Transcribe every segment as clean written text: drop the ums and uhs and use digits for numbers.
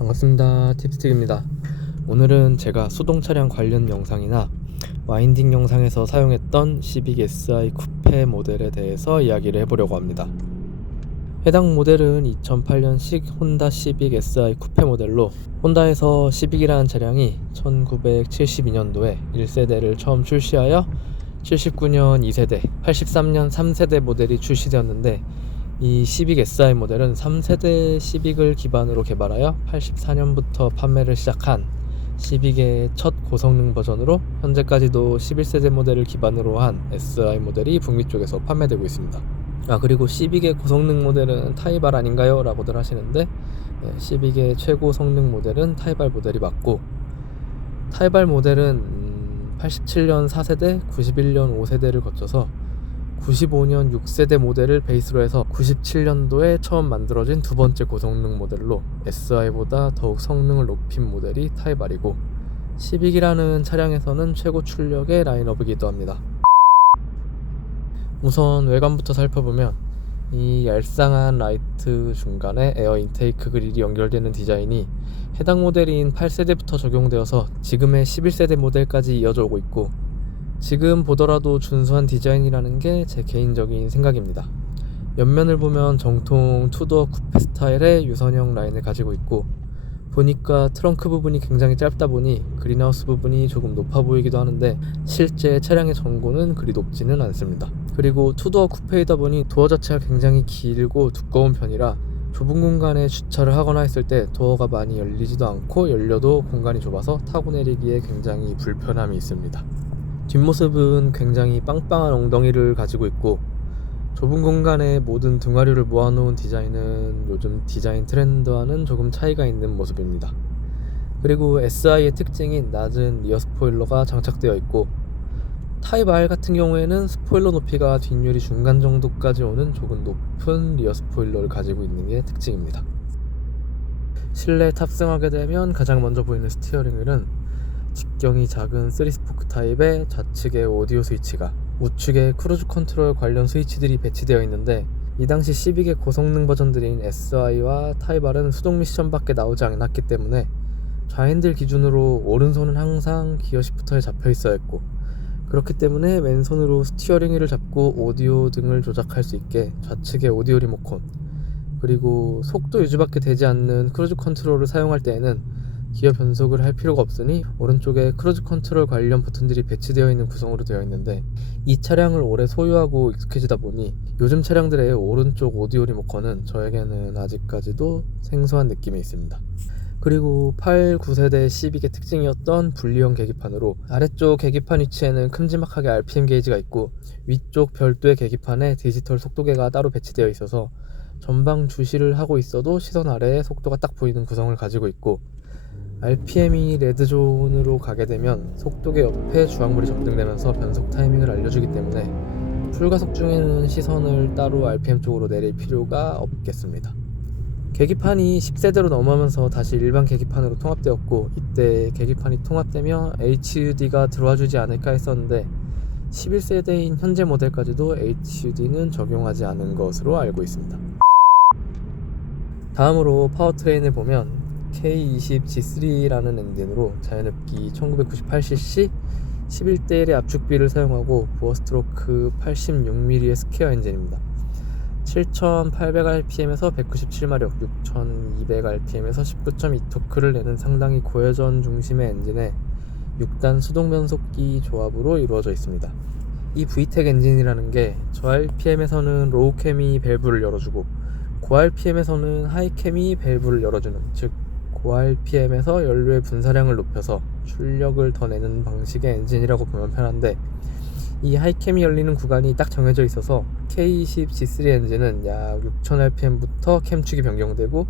반갑습니다. 팁스틱입니다. 오늘은 제가 수동 차량 관련 영상이나 와인딩 영상에서 사용했던 시빅 SI 쿠페 모델에 대해서 이야기를 해보려고 합니다. 해당 모델은 2008년식 혼다 시빅 SI 쿠페 모델로, 혼다에서 시빅이라는 차량이 1972년도에 1세대를 처음 출시하여 79년 2세대, 83년 3세대 모델이 출시되었는데, 이 시빅 SI 모델은 3세대 시빅을 기반으로 개발하여 84년부터 판매를 시작한 시빅의 첫 고성능 버전으로, 현재까지도 11세대 모델을 기반으로 한 SI 모델이 북미 쪽에서 판매되고 있습니다. 그리고 시빅의 고성능 모델은 타이발 아닌가요? 라고들 하시는데, 시빅의 최고 성능 모델은 타이발 모델이 맞고, 타이발 모델은 87년 4세대, 91년 5세대를 거쳐서 95년 6세대 모델을 베이스로 해서 97년도에 처음 만들어진 두 번째 고성능 모델로, SI보다 더욱 성능을 높인 모델이 타이발이고, 시빅이라는 차량에서는 최고 출력의 라인업이기도 합니다. 우선 외관부터 살펴보면, 이 얄쌍한 라이트 중간에 에어 인테이크 그릴이 연결되는 디자인이 해당 모델인 8세대부터 적용되어서 지금의 11세대 모델까지 이어져 오고 있고, 지금 보더라도 준수한 디자인이라는 게 제 개인적인 생각입니다. 옆면을 보면 정통 투도어 쿠페 스타일의 유선형 라인을 가지고 있고, 보니까 트렁크 부분이 굉장히 짧다 보니 그린하우스 부분이 조금 높아 보이기도 하는데, 실제 차량의 전고는 그리 높지는 않습니다. 그리고 투도어 쿠페이다 보니 도어 자체가 굉장히 길고 두꺼운 편이라 좁은 공간에 주차를 하거나 했을 때 도어가 많이 열리지도 않고, 열려도 공간이 좁아서 타고 내리기에 굉장히 불편함이 있습니다. 뒷모습은 굉장히 빵빵한 엉덩이를 가지고 있고, 좁은 공간에 모든 등화류를 모아놓은 디자인은 요즘 디자인 트렌드와는 조금 차이가 있는 모습입니다. 그리고 SI의 특징인 낮은 리어 스포일러가 장착되어 있고, 타입 R 같은 경우에는 스포일러 높이가 뒷유리 중간 정도까지 오는 조금 높은 리어 스포일러를 가지고 있는 게 특징입니다. 실내에 탑승하게 되면 가장 먼저 보이는 스티어링 휠은 직경이 작은 3스포크 타입의 좌측에 오디오 스위치가, 우측에 크루즈 컨트롤 관련 스위치들이 배치되어 있는데, 이 당시 시빅의 고성능 버전들인 SI와 타입 R은 수동 미션밖에 나오지 않았기 때문에 좌핸들 기준으로 오른손은 항상 기어 시프터에 잡혀 있어야 했고, 그렇기 때문에 왼손으로 스티어링 휠을 잡고 오디오 등을 조작할 수 있게 좌측에 오디오 리모컨, 그리고 속도 유지밖에 되지 않는 크루즈 컨트롤을 사용할 때에는 기어 변속을 할 필요가 없으니 오른쪽에 크루즈 컨트롤 관련 버튼들이 배치되어 있는 구성으로 되어 있는데, 이 차량을 오래 소유하고 익숙해지다 보니 요즘 차량들의 오른쪽 오디오 리모컨은 저에게는 아직까지도 생소한 느낌이 있습니다. 그리고 8, 9세대 시빅의 특징이었던 분리형 계기판으로, 아래쪽 계기판 위치에는 큼지막하게 RPM 게이지가 있고, 위쪽 별도의 계기판에 디지털 속도계가 따로 배치되어 있어서 전방 주시를 하고 있어도 시선 아래에 속도가 딱 보이는 구성을 가지고 있고, RPM이 레드존으로 가게 되면 속도계 옆에 주황불이 점등되면서 변속 타이밍을 알려주기 때문에 풀가속 중에는 시선을 따로 RPM 쪽으로 내릴 필요가 없겠습니다. 계기판이 10세대로 넘어가면서 다시 일반 계기판으로 통합되었고, 이때 계기판이 통합되며 HUD가 들어와주지 않을까 했었는데, 11세대인 현재 모델까지도 HUD는 적용하지 않은 것으로 알고 있습니다. 다음으로 파워트레인을 보면 K20G3라는 엔진으로 자연흡기 1998cc 11대1의 압축비를 사용하고 부어 스트로크 86mm의 스퀘어 엔진입니다. 7800rpm에서 197마력, 6200rpm에서 19.2토크를 내는 상당히 고회전 중심의 엔진에 6단 수동 변속기 조합으로 이루어져 있습니다. 이 VTEC 엔진이라는 게 저RPM에서는 로우캠이 밸브를 열어주고 고RPM에서는 하이캠이 밸브를 열어주는, 즉 고RPM에서 연료의 분사량을 높여서 출력을 더 내는 방식의 엔진이라고 보면 편한데, 이 하이캠이 열리는 구간이 딱 정해져 있어서 K20G3 엔진은 약 6000rpm부터 캠축이 변경되고,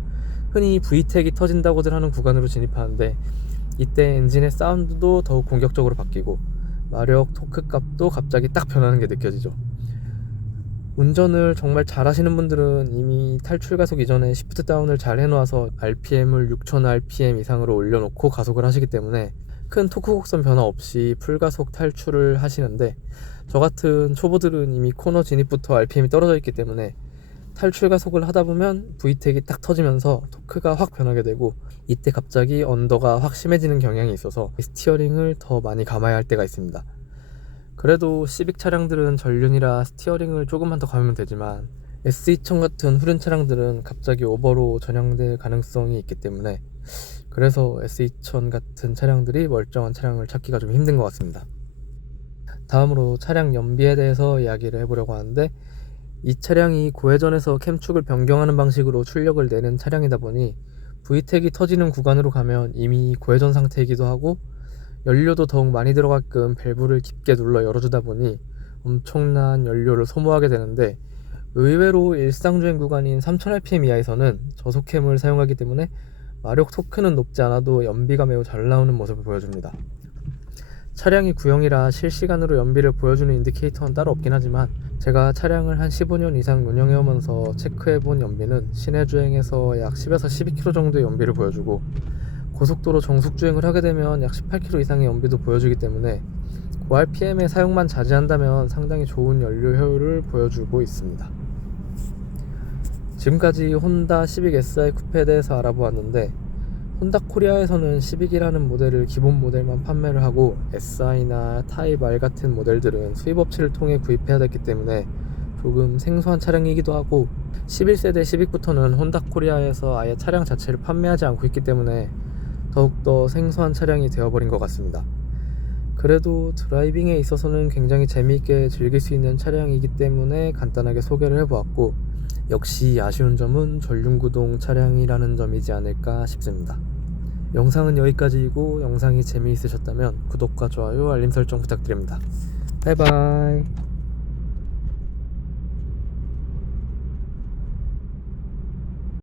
흔히 VTEC이 터진다고들 하는 구간으로 진입하는데, 이때 엔진의 사운드도 더욱 공격적으로 바뀌고 마력, 토크 값도 갑자기 딱 변하는 게 느껴지죠. 운전을 정말 잘하시는 분들은 이미 탈출 가속 이전에 시프트 다운을 잘 해놓아서 RPM을 6000rpm 이상으로 올려놓고 가속을 하시기 때문에 큰 토크 곡선 변화 없이 풀가속 탈출을 하시는데, 저 같은 초보들은 이미 코너 진입부터 RPM이 떨어져 있기 때문에 탈출 가속을 하다 보면 VTEC이 딱 터지면서 토크가 확 변하게 되고, 이때 갑자기 언더가 확 심해지는 경향이 있어서 스티어링을 더 많이 감아야 할 때가 있습니다. 그래도 시빅 차량들은 전륜이라 스티어링을 조금만 더 감으면 되지만 S2000 같은 후륜 차량들은 갑자기 오버로 전향될 가능성이 있기 때문에, 그래서 S2000 같은 차량들이 멀쩡한 차량을 찾기가 좀 힘든 것 같습니다. 다음으로 차량 연비에 대해서 이야기를 해보려고 하는데, 이 차량이 고회전에서 캠축을 변경하는 방식으로 출력을 내는 차량이다 보니 VTEC이 터지는 구간으로 가면 이미 고회전 상태이기도 하고, 연료도 더욱 많이 들어가게끔 밸브를 깊게 눌러 열어주다 보니 엄청난 연료를 소모하게 되는데, 의외로 일상주행 구간인 3000rpm 이하에서는 저속캠을 사용하기 때문에 마력 토크는 높지 않아도 연비가 매우 잘 나오는 모습을 보여줍니다. 차량이 구형이라 실시간으로 연비를 보여주는 인디케이터는 따로 없긴 하지만, 제가 차량을 한 15년 이상 운영해오면서 체크해본 연비는 시내 주행에서 약 10에서 12km 정도의 연비를 보여주고, 고속도로 정숙주행을 하게 되면 약 18km 이상의 연비도 보여주기 때문에 고RPM의 사용만 자제한다면 상당히 좋은 연료 효율을 보여주고 있습니다. 지금까지 혼다 시빅 SI 쿠페에 대해서 알아보았는데, 혼다 코리아에서는 시빅이라는 모델을 기본 모델만 판매를 하고 SI나 타입 R 같은 모델들은 수입업체를 통해 구입해야 됐기 때문에 조금 생소한 차량이기도 하고, 11세대 시빅부터는 혼다 코리아에서 아예 차량 자체를 판매하지 않고 있기 때문에 더욱더 생소한 차량이 되어버린 것 같습니다. 그래도 드라이빙에 있어서는 굉장히 재미있게 즐길 수 있는 차량이기 때문에 간단하게 소개를 해보았고, 역시 아쉬운 점은 전륜구동 차량이라는 점이지 않을까 싶습니다. 영상은 여기까지이고, 영상이 재미있으셨다면 구독과 좋아요, 알림 설정 부탁드립니다. 바이바이.